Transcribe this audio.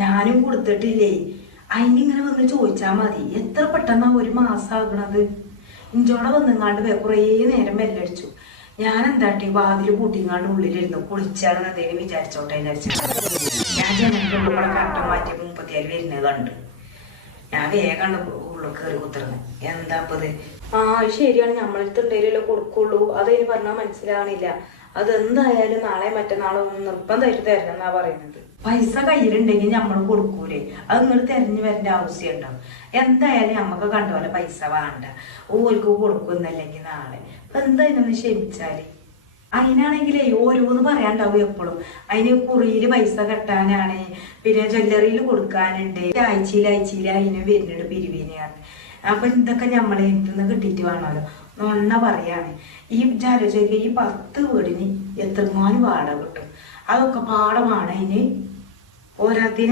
ഞാനും കൊടുത്തിട്ടില്ലേ. അതിനിങ്ങനെ വന്ന് ചോദിച്ചാ മതി. എത്ര പെട്ടെന്നാ ഒരു മാസം ആകണത്. ഇഞ്ചോടെ വന്നിങ്ങാണ്ട് കുറേ നേരം ബെല്ലടിച്ചു. ഞാൻ എന്താട്ടി വാതില് പൂട്ടിങ്ങാണ്ട് ഉള്ളിലിരുന്നു. കുളിച്ചാണെന്ന് എന്തെങ്കിലും വിചാരിച്ചോട്ടെ വിചാരിച്ചു. ഞാൻ ജനലിന്റെ ഉള്ളിൽ കൂടെ കട്ടം മാറ്റി 37 വരുന്നത് കണ്ട്. ഞാൻ വേഗമാണ് ഉള്ളിൽ കയറി കുത്തിരുന്നത്. എന്താ ഇപ്പത്? ശരിയാണ്, നമ്മളെടുത്തുണ്ടെങ്കിലല്ലോ കൊടുക്കുള്ളൂ. അതിന് പറഞ്ഞാൽ മനസ്സിലാവണില്ല. അതെന്തായാലും നാളെ മറ്റന്നാളോ നിർബന്ധമായിട്ട് തരണം എന്നാ പറയുന്നത്. പൈസ കയ്യിലുണ്ടെങ്കിൽ നമ്മൾ കൊടുക്കൂലേ? അത് നിങ്ങൾ തെരഞ്ഞു വരേണ്ട ആവശ്യം ഉണ്ടാവും. എന്തായാലും നമ്മക്ക് കണ്ടപോലെ പൈസ വേണ്ട. ഓർക്ക് കൊടുക്കുന്നല്ലെങ്കിൽ നാളെ അപ്പൊ എന്തായാലും ക്ഷമിച്ചാല്. അതിനാണെങ്കിലേ ഓരോന്ന് പറയാണ്ടാവും എപ്പോഴും. അതിന് കുറിയില് പൈസ കെട്ടാനാണ്, പിന്നെ ജ്വല്ലറിയിൽ കൊടുക്കാനുണ്ട്, ആഴ്ചയിൽ അതിന് വരുന്നുണ്ട് പിരിവിനെയാണ്. അപ്പൊ ഇതൊക്കെ നമ്മളെ നിന്ന് കിട്ടിയിട്ട് വേണമല്ലോ. നൊണ്ണ പറയാണ്. ഈ ജാലോചിക്ക ഈ 10 വീടിന് എത്രമാനം വാടക കിട്ടും. അതൊക്കെ പാടമാണ്. അതിന് ഓരോത്തിനും